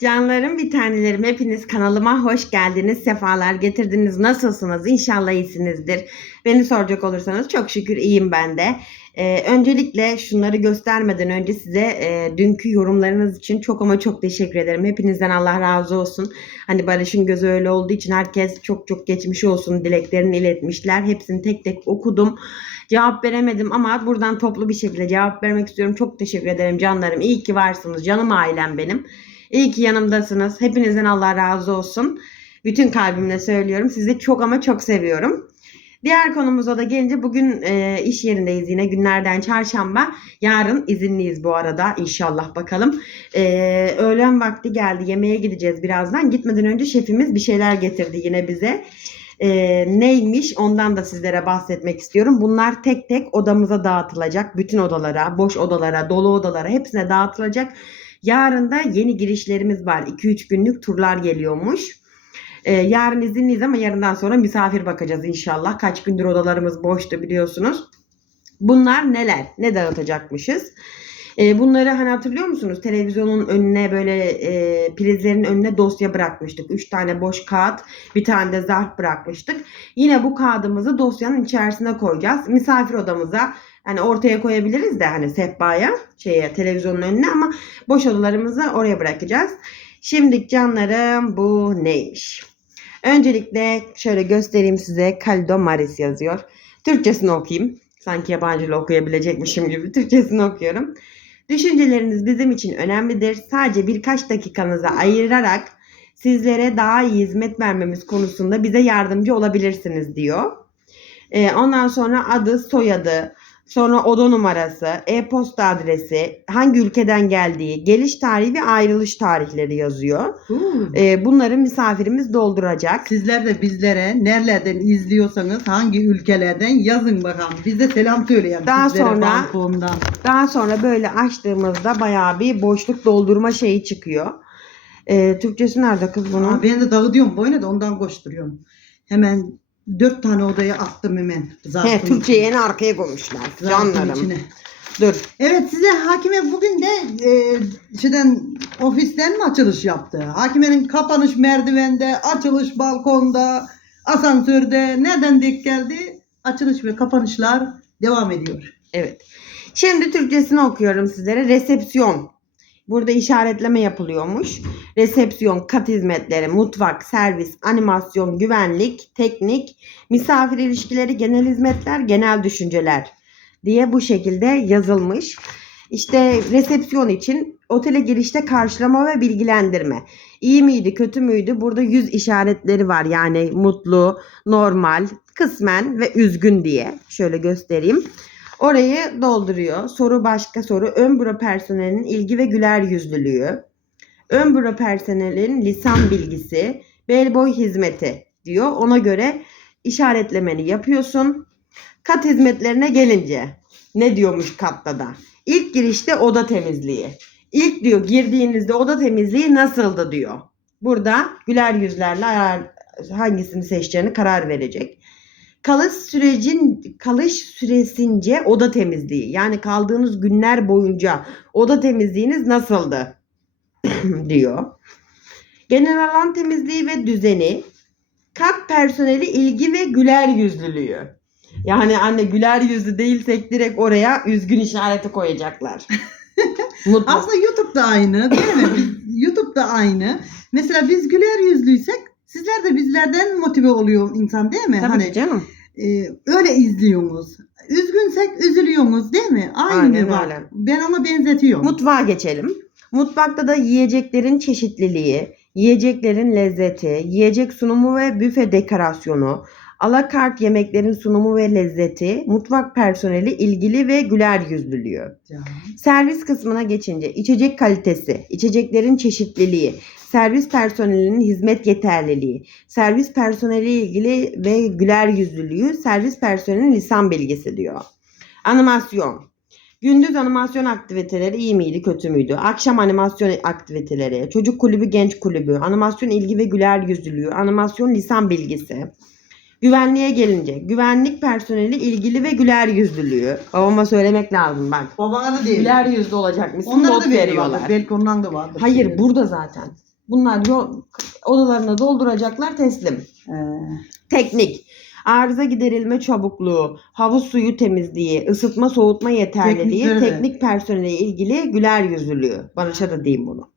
Canlarım bir tanelerim hepiniz kanalıma hoş geldiniz. Sefalar getirdiniz. Nasılsınız? İnşallah iyisinizdir. Beni soracak olursanız çok şükür iyiyim ben de. Ee, öncelikle şunları göstermeden önce size e, dünkü yorumlarınız için çok ama çok teşekkür ederim. Hepinizden Allah razı olsun. Hani Barış'ın gözü öyle olduğu için herkes çok çok geçmiş olsun dileklerini iletmişler. Hepsini tek tek okudum. Cevap veremedim ama buradan toplu bir şekilde cevap vermek istiyorum. Çok teşekkür ederim canlarım. İyi ki varsınız. Canım ailem benim. İyi ki yanımdasınız. Hepinizden Allah razı olsun. Bütün kalbimle söylüyorum. Sizi çok ama çok seviyorum. Diğer konumuza da gelince bugün e, iş yerindeyiz yine günlerden çarşamba. Yarın izinliyiz bu arada inşallah bakalım. E, öğlen vakti geldi yemeğe gideceğiz birazdan. Gitmeden önce şefimiz bir şeyler getirdi yine bize. E, neymiş ondan da sizlere bahsetmek istiyorum. Bunlar tek tek odamıza dağıtılacak. Bütün odalara, boş odalara, dolu odalara hepsine dağıtılacak. Yarın da yeni girişlerimiz var. 2-3 günlük turlar geliyormuş. Ee, yarın izinliyiz ama yarından sonra misafir bakacağız inşallah. Kaç gündür odalarımız boştu biliyorsunuz. Bunlar neler? Ne dağıtacakmışız? Ee, bunları hani hatırlıyor musunuz? Televizyonun önüne böyle e, prizlerin önüne dosya bırakmıştık. 3 tane boş kağıt, bir tane de zarf bırakmıştık. Yine bu kağıdımızı dosyanın içerisine koyacağız. Misafir odamıza hani ortaya koyabiliriz de hani sehpaya, şeye televizyonun önüne ama boş odalarımızı oraya bırakacağız. Şimdi canlarım bu neymiş? Öncelikle şöyle göstereyim size Caldo Maris yazıyor. Türkçesini okuyayım. Sanki yabancı okuyabilecekmişim gibi Türkçesini okuyorum. Düşünceleriniz bizim için önemlidir. Sadece birkaç dakikanızı ayırarak sizlere daha iyi hizmet vermemiz konusunda bize yardımcı olabilirsiniz diyor. Ee, ondan sonra adı, soyadı, sonra oda numarası, e-posta adresi, hangi ülkeden geldiği, geliş tarihi ve ayrılış tarihleri yazıyor. Ee, bunları misafirimiz dolduracak. Sizler de bizlere nerelerden izliyorsanız hangi ülkelerden yazın bakalım. Biz de selam söyleyelim Daha sizlere sonra- balkondan. Daha sonra böyle açtığımızda bayağı bir boşluk doldurma şeyi çıkıyor. Ee, Türkçesi nerede kız bunun? Aa, ben de dağıtıyorum boyuna da ondan koşturuyorum. Hemen dört tane odaya attım hemen. He, Türkçeyi en arkaya koymuşlar. Canlarım. içine. Dur. Evet size hakime bugün de e, şeyden ofisten mi açılış yaptı? Hakimenin kapanış merdivende, açılış balkonda, asansörde nereden denk geldi? Açılış ve kapanışlar devam ediyor. Evet. Şimdi Türkçesini okuyorum sizlere. Resepsiyon. Burada işaretleme yapılıyormuş. Resepsiyon, kat hizmetleri, mutfak, servis, animasyon, güvenlik, teknik, misafir ilişkileri, genel hizmetler, genel düşünceler diye bu şekilde yazılmış. İşte resepsiyon için otele girişte karşılama ve bilgilendirme. İyi miydi, kötü müydü? Burada yüz işaretleri var. Yani mutlu, normal, kısmen ve üzgün diye. Şöyle göstereyim. Orayı dolduruyor. Soru başka soru. Ön büro personelinin ilgi ve güler yüzlülüğü. Ön büro personelinin lisan bilgisi, bellboy hizmeti diyor. Ona göre işaretlemeni yapıyorsun. Kat hizmetlerine gelince ne diyormuş katta da? İlk girişte oda temizliği. İlk diyor girdiğinizde oda temizliği nasıldı diyor. Burada güler yüzlerle hangisini seçeceğini karar verecek. Kalış sürecin kalış süresince oda temizliği. Yani kaldığınız günler boyunca oda temizliğiniz nasıldı diyor. Genel alan temizliği ve düzeni. Kat personeli ilgi ve güler yüzlülüğü. Yani anne güler yüzlü değilsek direkt oraya üzgün işareti koyacaklar. Mutlu. Aslında YouTube'da aynı değil mi? YouTube'da aynı. Mesela biz güler yüzlüysek sizler de bizlerden motive oluyor insan değil mi? Tabii hani canım. e, öyle izliyoruz. Üzgünsek üzülüyoruz değil mi? Aynı Aynen bak. öyle. Ben ama benzetiyorum. Mutfağa geçelim. Mutfakta da yiyeceklerin çeşitliliği, yiyeceklerin lezzeti, yiyecek sunumu ve büfe dekorasyonu, alakart yemeklerin sunumu ve lezzeti, mutfak personeli ilgili ve güler yüzlülüğü. Ya. Servis kısmına geçince içecek kalitesi, içeceklerin çeşitliliği, servis personelinin hizmet yeterliliği, servis personeli ilgili ve güler yüzlülüğü, servis personelinin lisan bilgisi diyor. Animasyon. Gündüz animasyon aktiviteleri iyi miydi, kötü müydü? Akşam animasyon aktiviteleri, çocuk kulübü, genç kulübü, animasyon ilgi ve güler yüzlülüğü, animasyon lisan bilgisi. Güvenliğe gelince, güvenlik personeli ilgili ve güler yüzlülüğü. Babama söylemek lazım bak. Babana da değil. Güler yüzlü olacakmışsın. Onlara da veriyorlar. Belki ondan da vardır. Hayır Şey. burada zaten. Bunlar yol, odalarına dolduracaklar teslim. Ee, Teknik. Arıza giderilme çabukluğu, havuz suyu temizliği, ısıtma soğutma yeterliliği, Teknikleri de. teknik personele ilgili güler yüzlülüğü. Barış'a da diyeyim bunu.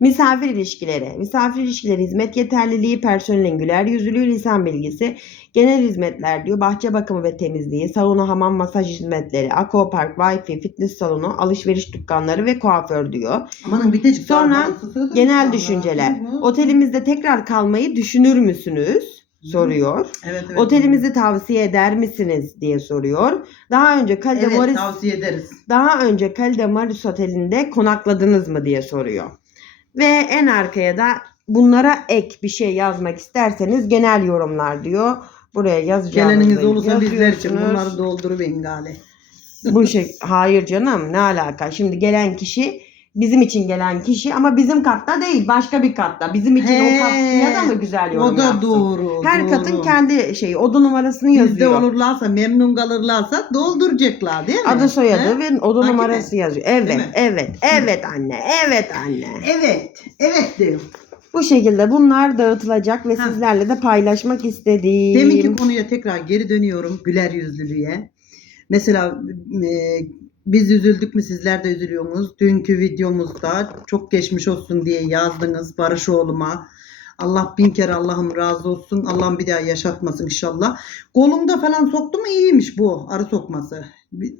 Misafir ilişkileri. Misafir ilişkileri hizmet yeterliliği, personelin güler yüzlülüğü, lisan bilgisi, genel hizmetler diyor. Bahçe bakımı ve temizliği, sauna, hamam, masaj hizmetleri, aquapark, wifi, fitness salonu, alışveriş dükkanları ve kuaför diyor. amanın bitecik. Sonra Genel düşünceler. Hı hı. Otelimizde tekrar kalmayı düşünür müsünüz? Soruyor. Evet, evet. Otelimizi tavsiye eder misiniz diye soruyor. Daha önce Calde evet, Maris tavsiye ederiz. daha önce Calde Maris Oteli'nde konakladınız mı diye soruyor. Ve en arkaya da bunlara ek bir şey yazmak isterseniz genel yorumlar diyor. Buraya yazacağınızı Geleniniz olursa bizler için yazıyorsunuz. bunları dolduruverin gali. Bu şey hayır canım ne alaka? Şimdi gelen kişi bizim için gelen kişi ama bizim katta değil başka bir katta. Bizim için He, o katlıya da mı güzel yorum O da yapsın? doğru. Her doğru. katın kendi şeyi oda numarasını Bizde yazıyor. olurlarsa memnun kalırlarsa dolduracaklar değil mi? Adı soyadı He? ve oda Takip numarası yazıyor. Evet, evet, evet anne, evet anne. Evet. Evet diyorum. Bu şekilde bunlar dağıtılacak ve Ha. sizlerle de paylaşmak istediğim. Deminki konuya tekrar geri dönüyorum güler yüzlülüğe. Mesela e, biz üzüldük mü sizler de üzülüyorsunuz. Dünkü videomuzda çok geçmiş olsun diye yazdınız Barış oğluma. Allah bin kere Allah'ım razı olsun. Allah'ım bir daha yaşatmasın inşallah. Kolumda falan soktu mu iyiymiş bu arı sokması.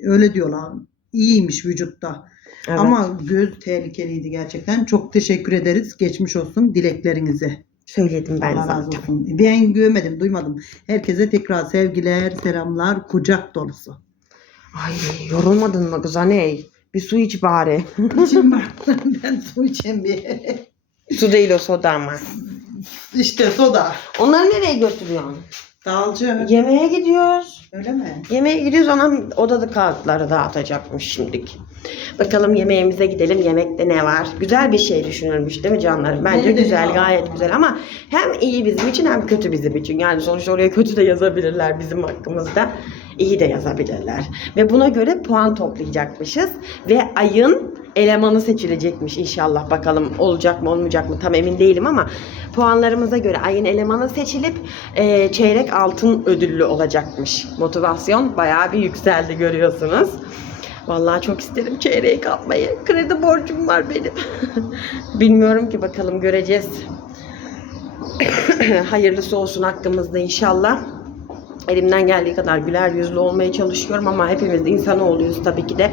Öyle diyorlar. İyiymiş vücutta. Evet. Ama göz tehlikeliydi gerçekten. Çok teşekkür ederiz. Geçmiş olsun dileklerinize. söyledim ben Allah zaten. Ben görmedim, duymadım. Herkese tekrar sevgiler, selamlar, kucak dolusu. Ay yorulmadın mı kız aney? Bir su iç bari. İçim var. ben su içeyim bir. su değil o soda ama. İşte soda. Onları nereye götürüyorsun? Dalcı. Yemeğe gidiyoruz. Öyle mi? Yemeğe gidiyoruz anam odada kağıtları dağıtacakmış şimdilik. Bakalım yemeğimize gidelim. Yemekte ne var? Güzel bir şey düşünülmüş değil mi canlarım? Bence Nerede güzel, ya? gayet güzel ama hem iyi bizim için hem kötü bizim için. Yani sonuçta oraya kötü de yazabilirler bizim hakkımızda. İyi de yazabilirler. Ve buna göre puan toplayacakmışız. Ve ayın elemanı seçilecekmiş inşallah. Bakalım olacak mı olmayacak mı tam emin değilim ama puanlarımıza göre ayın elemanı seçilip e, çeyrek altın ödüllü olacakmış. Motivasyon bayağı bir yükseldi görüyorsunuz. Vallahi çok isterim çeyreği kapmayı. Kredi borcum var benim. Bilmiyorum ki bakalım göreceğiz. Hayırlısı olsun hakkımızda inşallah. Elimden geldiği kadar güler yüzlü olmaya çalışıyorum ama hepimiz de insan oluyoruz tabii ki de.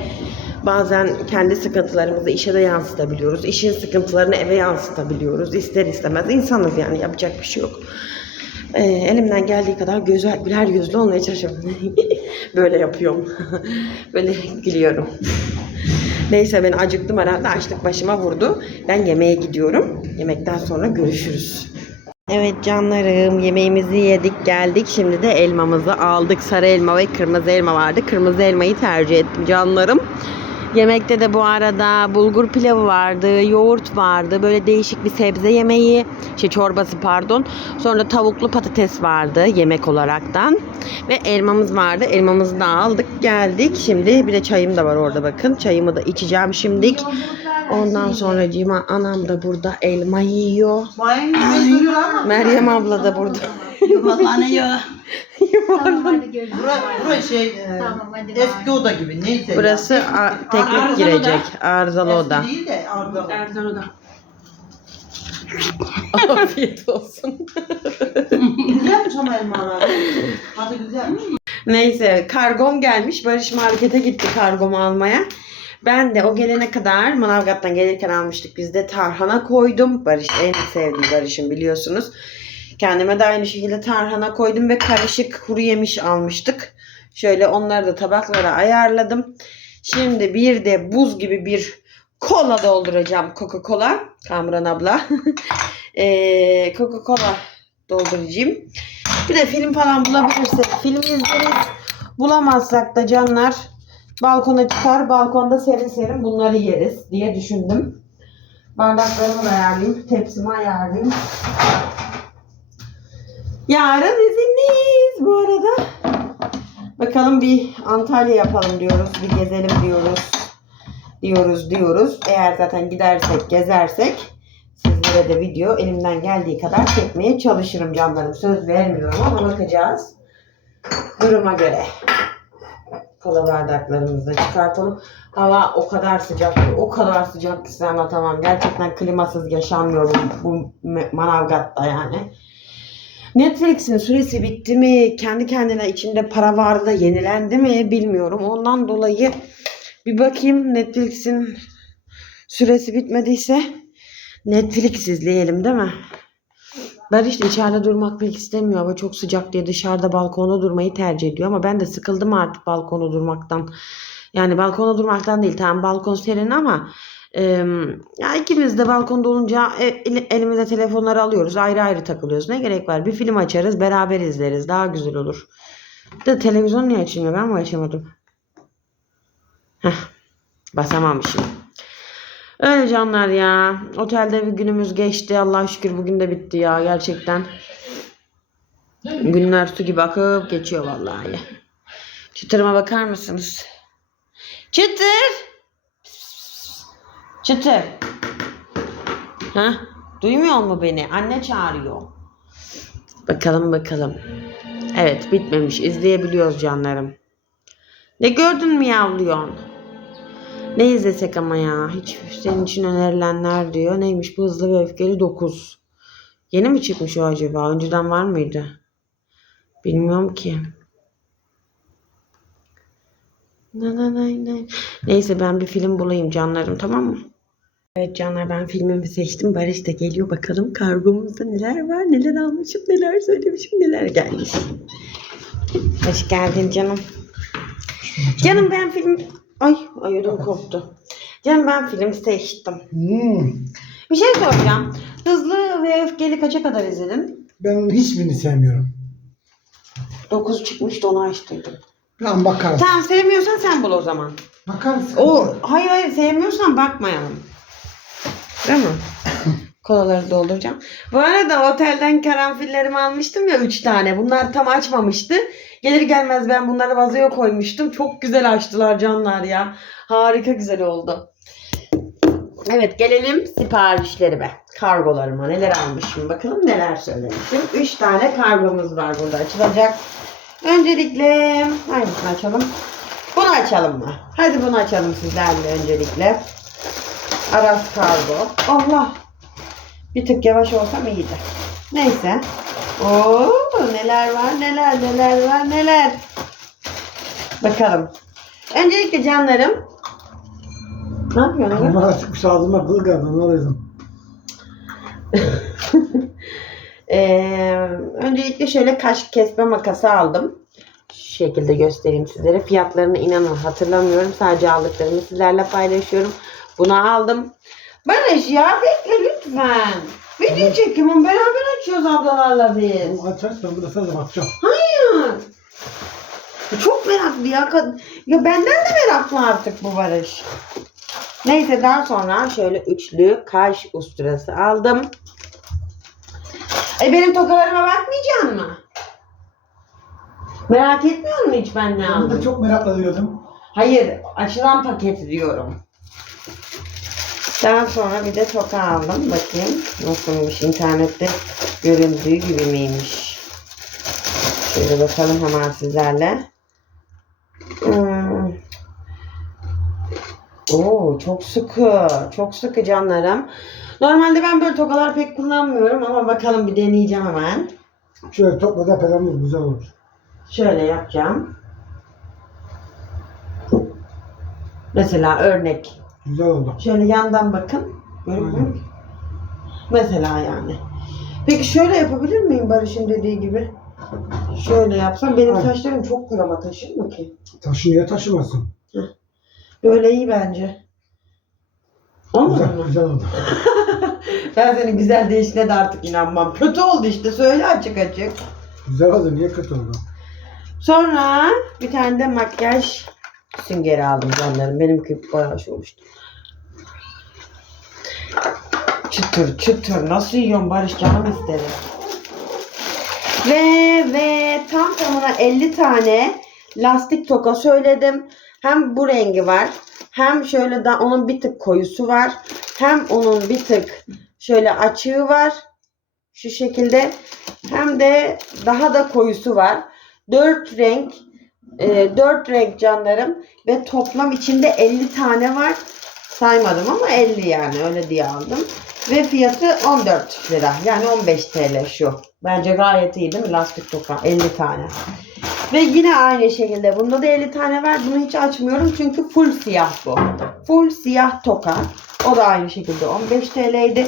Bazen kendi sıkıntılarımızı işe de yansıtabiliyoruz. İşin sıkıntılarını eve yansıtabiliyoruz. İster istemez insanız yani yapacak bir şey yok. Ee, elimden geldiği kadar güzel, güler yüzlü olmaya çalışıyorum. Böyle yapıyorum. Böyle gülüyorum. Neyse ben acıktım herhalde açlık başıma vurdu. Ben yemeğe gidiyorum. Yemekten sonra görüşürüz. Evet canlarım yemeğimizi yedik geldik. Şimdi de elmamızı aldık. Sarı elma ve kırmızı elma vardı. Kırmızı elmayı tercih ettim canlarım. Yemekte de bu arada bulgur pilavı vardı, yoğurt vardı, böyle değişik bir sebze yemeği, şey çorbası pardon. Sonra tavuklu patates vardı yemek olaraktan. Ve elmamız vardı. Elmamızı da aldık geldik. Şimdi bir de çayım da var orada bakın. Çayımı da içeceğim şimdilik. Ondan sonra Cima anam da burada elma yiyor. Meryem abla da burada. Yuvarlanıyor. Tamam hadi görüşürüz. Bura, bura şey e, Tamam, hadi eski oda gibi neyse. Burası a- teknik Arızalı girecek. Arızalı oda. Değil de arızalı. Afiyet olsun. Güzelmiş ama elmalar. Tadı güzelmiş. Neyse kargom gelmiş. Barış markete gitti kargomu almaya. Ben de o gelene kadar Manavgat'tan gelirken almıştık biz de tarhana koydum. Barış en sevdiği Barış'ın biliyorsunuz. Kendime de aynı şekilde tarhana koydum ve karışık kuru yemiş almıştık. Şöyle onları da tabaklara ayarladım. Şimdi bir de buz gibi bir kola dolduracağım. Coca-Cola. Kamran abla. Eee, Coca-Cola dolduracağım. Bir de film falan bulabilirsek film izleriz. Bulamazsak da canlar balkona çıkar. Balkonda serin serin bunları yeriz diye düşündüm. Bardaklarımı da ayarlayayım. Tepsimi ayarlayayım. Yarın izinliyiz bu arada. Bakalım bir Antalya yapalım diyoruz. Bir gezelim diyoruz. Diyoruz diyoruz. Eğer zaten gidersek gezersek sizlere sürede video elimden geldiği kadar çekmeye çalışırım canlarım. Söz vermiyorum ama bakacağız. Duruma göre. Kola bardaklarımızı da çıkartalım. Hava o kadar sıcak ki, o kadar sıcak ki size anlatamam. Gerçekten klimasız yaşanmıyor bu, bu Manavgat'ta yani. Netflix'in süresi bitti mi? Kendi kendine içinde para vardı yenilendi mi bilmiyorum. Ondan dolayı bir bakayım Netflix'in süresi bitmediyse Netflix izleyelim değil mi? Barış da içeride durmak pek istemiyor. Hava çok sıcak diye dışarıda balkonda durmayı tercih ediyor. Ama ben de sıkıldım artık balkonda durmaktan. Yani balkonda durmaktan değil. Tamam balkon serin ama ya ikimiz de balkonda olunca e, el- elimize telefonları alıyoruz. Ayrı ayrı takılıyoruz. Ne gerek var? Bir film açarız beraber izleriz. Daha güzel olur. De televizyon niye açılmıyor? Ben mi açamadım? Heh. Basamamışım. Öyle canlar ya. Otelde bir günümüz geçti. Allah'a şükür bugün de bitti ya gerçekten. Günler su gibi akıp geçiyor vallahi. Çıtırıma bakar mısınız? Çıtır. Çıtır. Ha? Duymuyor mu beni? Anne çağırıyor. Bakalım bakalım. Evet bitmemiş. İzleyebiliyoruz canlarım. Ne gördün mü yavruyorsun? Ne izlesek ama ya? Hiç senin için önerilenler diyor. Neymiş bu hızlı ve öfkeli 9. Yeni mi çıkmış o acaba? Önceden var mıydı? Bilmiyorum ki. Neyse ben bir film bulayım canlarım tamam mı? Evet canlar ben filmimi seçtim. Barış da geliyor bakalım kargomuzda neler var, neler almışım, neler söylemişim, neler gelmiş. Hoş geldin canım. Canım ben film... Ay ay ödüm koptu. Canım ben film seçtim. Hmm, Bir şey soracağım. Hızlı ve öfkeli kaça kadar izledin? ben onun hiçbirini sevmiyorum. 9 çıkmıştı onu açtıydım. Tamam bakarız. Tamam sevmiyorsan sen bul o zaman. Bakarız. O hayır hayır sevmiyorsan bakmayalım. Değil mi? Kolaları dolduracağım. Bu arada otelden karanfillerimi almıştım ya 3 tane. Bunlar tam açmamıştı. Gelir gelmez ben bunları vazoya koymuştum. Çok güzel açtılar canlar ya. Harika güzel oldu. Evet gelelim siparişlerime. Kargolarıma neler almışım. Bakalım neler söylemişim. 3 tane kargomuz var burada açılacak. Öncelikle hangisini açalım? Bunu açalım mı? Hadi bunu açalım sizlerle öncelikle. Aras Kargo. Allah! Bir tık yavaş olsam iyiydi. Neyse. Oo, neler var neler neler var neler. Bakalım. Öncelikle canlarım. Ne yapıyorsun? Kamera çıkmış ağzıma kıl. Ne arıyordum? Ee, öncelikle şöyle kaş kesme makası aldım. Şu şekilde göstereyim sizlere. Fiyatlarını inanın hatırlamıyorum. Sadece aldıklarımı sizlerle paylaşıyorum. Bunu aldım. Barış ya bekle lütfen. Video çekiyorum. Beraber açıyoruz ablalarla biz. Aç aç ben burada sadece bakacağım. Hayır. Çok meraklı ya. Ya benden de meraklı artık bu Barış. Neyse daha sonra şöyle üçlü kaş usturası aldım. E benim tokalarıma bakmayacaksın mı? Merak etmiyor musun hiç ben ne Ben de aldım? çok merakla diyordum. Hayır, açılan paket diyorum. Daha sonra bir de toka aldım. Bakayım nasılmış internette göründüğü gibi miymiş. Şöyle bakalım hemen sizlerle. Hmm. Oo, çok sıkı. Çok sıkı canlarım. Normalde ben böyle tokalar pek kullanmıyorum ama bakalım bir deneyeceğim hemen. Şöyle toplada pedalımız güzel olur. Şöyle yapacağım. Mesela örnek. Güzel oldu. Şöyle yandan bakın. Görünüyor Aynen. Mesela yani. Peki şöyle yapabilir miyim Barış'ın dediği gibi? Şöyle yapsam benim Aynen. taşlarım çok kuru ama taşır mı ki? Taşı niye taşımasın? Böyle iyi bence. Olmadı Güzel, mı? güzel oldu. Ben senin güzel değişine de artık inanmam. Kötü oldu işte söyle açık açık. Güzel oldu. Niye kötü oldu? Sonra bir tane de makyaj süngeri aldım canlarım. Benimki bayağı şey olmuştu. Çıtır çıtır nasıl yiyorum Barış canım istedi. Ve ve tam tamına 50 tane lastik toka söyledim. Hem bu rengi var. Hem şöyle da onun bir tık koyusu var. Hem onun bir tık şöyle açığı var. Şu şekilde. Hem de daha da koyusu var. Dört renk. E, dört renk canlarım. Ve toplam içinde 50 tane var. Saymadım ama 50 yani öyle diye aldım. Ve fiyatı 14 lira. Yani 15 TL şu. Bence gayet iyi değil mi? Lastik toka 50 tane. Ve yine aynı şekilde bunda da 50 tane var. Bunu hiç açmıyorum çünkü full siyah bu. Full siyah toka. O da aynı şekilde 15 TL'ydi.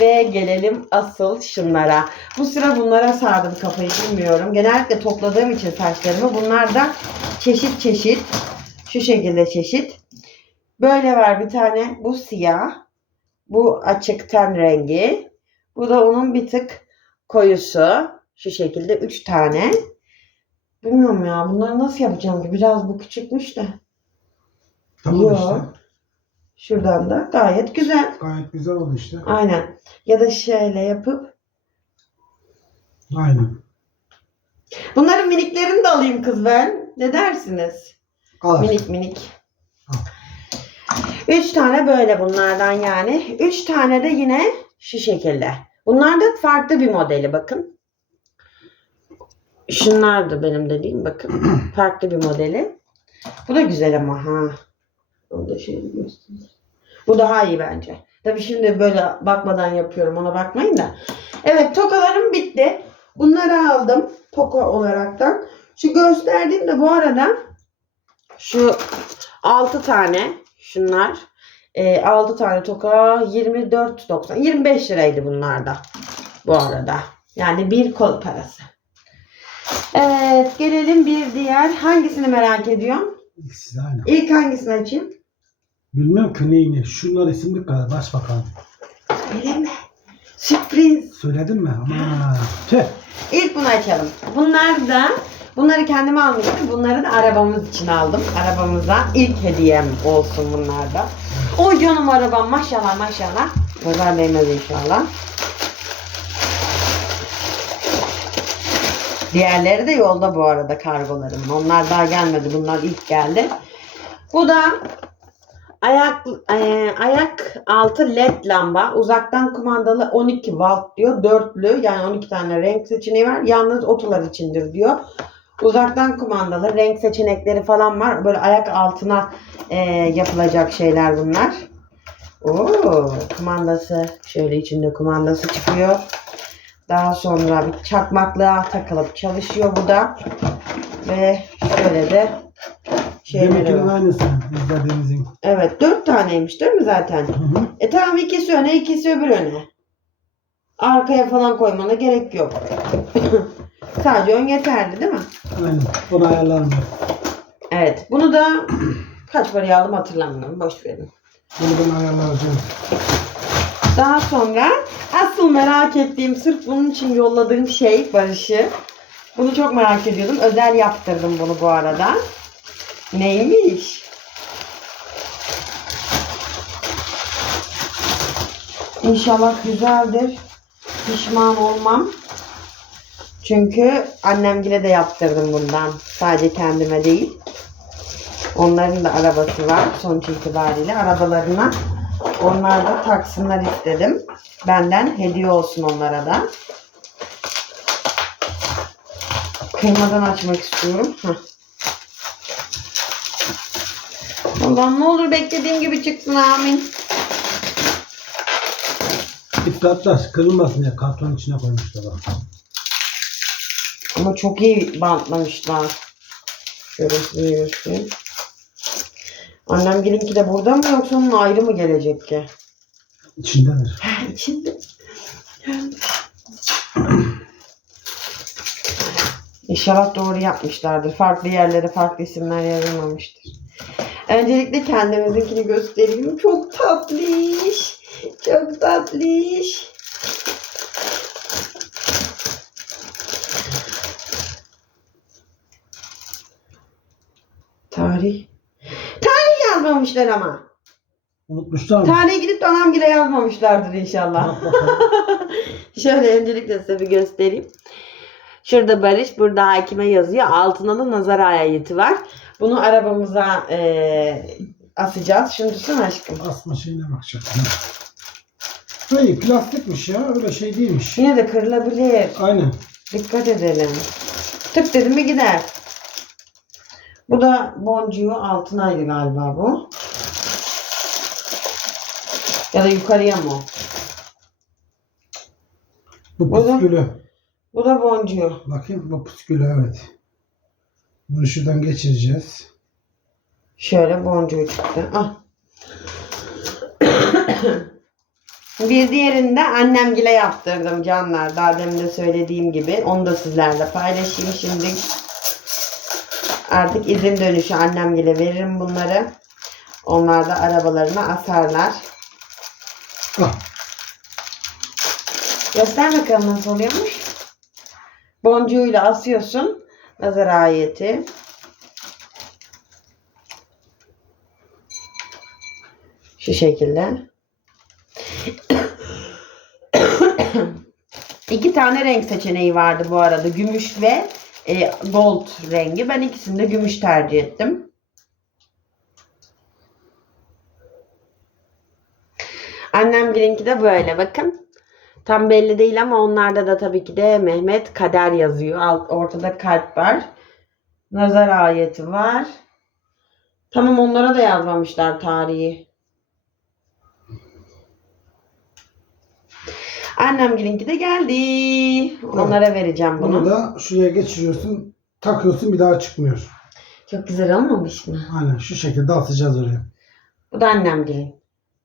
Ve gelelim asıl şunlara. Bu sıra bunlara sardım kafayı bilmiyorum. Genellikle topladığım için saçlarımı. Bunlar da çeşit çeşit. Şu şekilde çeşit. Böyle var bir tane. Bu siyah. Bu açık ten rengi. Bu da onun bir tık koyusu. Şu şekilde 3 tane. Bilmiyorum ya. Bunları nasıl yapacağım ki? Biraz bu küçükmüş de. Tamam Yo. işte. Şuradan da gayet güzel. Gayet güzel oldu işte. Aynen. Ya da şöyle yapıp. Aynen. Bunların miniklerini de alayım kız ben. Ne dersiniz? Al. Minik minik. Al. Üç tane böyle bunlardan yani. Üç tane de yine şu şekilde. Bunlar da farklı bir modeli bakın. Şunlar da benim dediğim bakın. farklı bir modeli. Bu da güzel ama ha. Onu da şöyle göstereyim. Bu daha iyi bence. Tabii şimdi böyle bakmadan yapıyorum ona bakmayın da. Evet tokalarım bitti. Bunları aldım toka olaraktan. Şu gösterdiğim de bu arada şu 6 tane şunlar. E, 6 tane toka 24.90 25 liraydı bunlar da bu arada. Yani bir kol parası. Evet gelelim bir diğer. Hangisini merak ediyorum? İkisi de aynı. İlk hangisini açayım? Bilmem ki neyini. Şunlar isimli kadar. Baş bakalım. Öyle mi? Sürpriz. Söyledin mi? Ama tüh. İlk bunu açalım. Bunlar da bunları kendime almıştım. Bunları da arabamız için aldım. Arabamıza ilk hediyem olsun bunlar da. O canım arabam maşallah maşallah. Nazar değmez inşallah. Diğerleri de yolda bu arada kargolarım. Onlar daha gelmedi. Bunlar ilk geldi. Bu da ayak e, ayak altı led lamba. Uzaktan kumandalı 12 volt diyor. Dörtlü yani 12 tane renk seçeneği var. Yalnız otolar içindir diyor. Uzaktan kumandalı renk seçenekleri falan var. Böyle ayak altına e, yapılacak şeyler bunlar. Oo, kumandası şöyle içinde kumandası çıkıyor. Daha sonra bir çakmaklığa takılıp çalışıyor bu da. Ve şöyle de şeyleri var. aynısı. İzlediğimizin. Evet dört taneymiş değil mi zaten? Hı hı. E tamam ikisi öne ikisi öbür öne. Arkaya falan koymana gerek yok. Sadece ön yeterli değil mi? Aynen. Onu ayarlarım ben. Evet bunu da kaç paraya aldım hatırlamıyorum. Boş verin. Bunu ben ayarlayacağım. Daha sonra asıl merak ettiğim sırf bunun için yolladığım şey Barış'ı. Bunu çok merak ediyordum. Özel yaptırdım bunu bu arada. Neymiş? İnşallah güzeldir. Pişman olmam. Çünkü annemgile de yaptırdım bundan. Sadece kendime değil. Onların da arabası var sonuç itibariyle. Arabalarına onlar da taksınlar istedim. Benden hediye olsun onlara da. Kıymadan açmak istiyorum. Heh. Allah'ım ne olur beklediğim gibi çıksın amin. İptatlar kırılmasın diye karton içine koymuşlar bak. Ama çok iyi bantlamışlar. Şöyle size göstereyim. Annem gelinki de burada mı yoksa onun ayrı mı gelecek ki? İçindedir. İçinde. İnşallah doğru yapmışlardır. Farklı yerlere farklı isimler yazılmamıştır. Öncelikle kendimizinkini göstereyim. Çok tatlış. Çok tatlış. Tarih. Yazmamışlar ama. Unutmuşlar mı? Tarihe gidip de anamgile yazmamışlardır inşallah. Şöyle öncelikle size bir göstereyim. Şurada Barış, burada Hakime yazıyor. Altında da nazar ayeti var. Bunu arabamıza eee, asacağız. Şunu tutsana aşkım. Asma şeyine bakacak. Hayır plastikmiş ya öyle şey değilmiş. Yine de kırılabilir. Aynen. Dikkat edelim. Tık dedim mi gider. Bu da boncuğu altınaydı galiba bu. Ya da yukarıya mı? Bu Bu da- püskülü. Bu da boncuğu. Bakayım bu püskülü evet. Bunu şuradan geçireceğiz. Şöyle boncuğu çıktı. Ah. Bir diğerini de annemgile yaptırdım canlar. Daha demin de söylediğim gibi. Onu da sizlerle paylaşayım şimdi. Artık izin dönüşü annemgile veririm bunları. Onlar da arabalarına asarlar. Ah, Göster bakalım nasıl oluyormuş. Boncuğuyla asıyorsun. Nazar ayeti. Şu şekilde. İki tane renk seçeneği vardı bu arada. Gümüş ve e, gold rengi. Ben ikisini de gümüş tercih ettim. Annem de böyle bakın. Tam belli değil ama onlarda da tabii ki de Mehmet Kader yazıyor. Alt, ortada kalp var. Nazar ayeti var. Tamam onlara da yazmamışlar tarihi. Annemgilinki de geldi. Onlara vereceğim bunu. bunu da şuraya geçiriyorsun. Takıyorsun bir daha çıkmıyor. Çok güzel olmamış mı? Aynen şu şekilde asacağız oraya. Bu da annemgilin.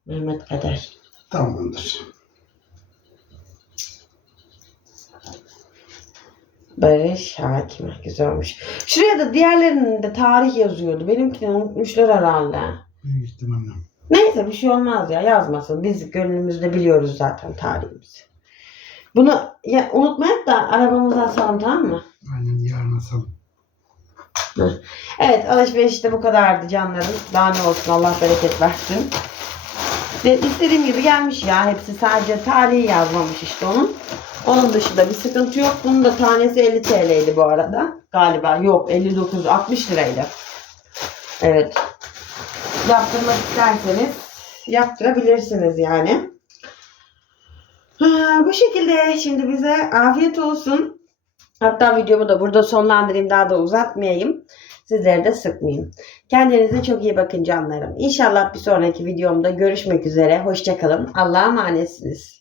Mehmet Kader. Tamamdır. Barış Hakime. Güzel olmuş. Şuraya da diğerlerinin de tarih yazıyordu. Benimkini unutmuşlar herhalde. Büyük ihtimalle. Neyse bir şey olmaz ya yazmasın. Biz gönlümüzde biliyoruz zaten tarihimizi. Bunu ya, unutmayıp da arabamıza asalım tamam mı? Aynen yarın asalım. Evet alışveriş işte bu kadardı canlarım. Daha ne olsun Allah bereket versin. Ve istediğim gibi gelmiş ya. Hepsi sadece tarihi yazmamış işte onun. Onun dışında bir sıkıntı yok. Bunun da tanesi 50 TL'ydi bu arada. Galiba yok 59 60 liraydı. Evet. Yaptırmak isterseniz yaptırabilirsiniz yani. Bu şekilde şimdi bize afiyet olsun. Hatta videomu da burada sonlandırayım daha da uzatmayayım. Sizleri de sıkmayayım. Kendinize çok iyi bakın canlarım. İnşallah bir sonraki videomda görüşmek üzere. Hoşçakalın. Allah'a emanetsiniz.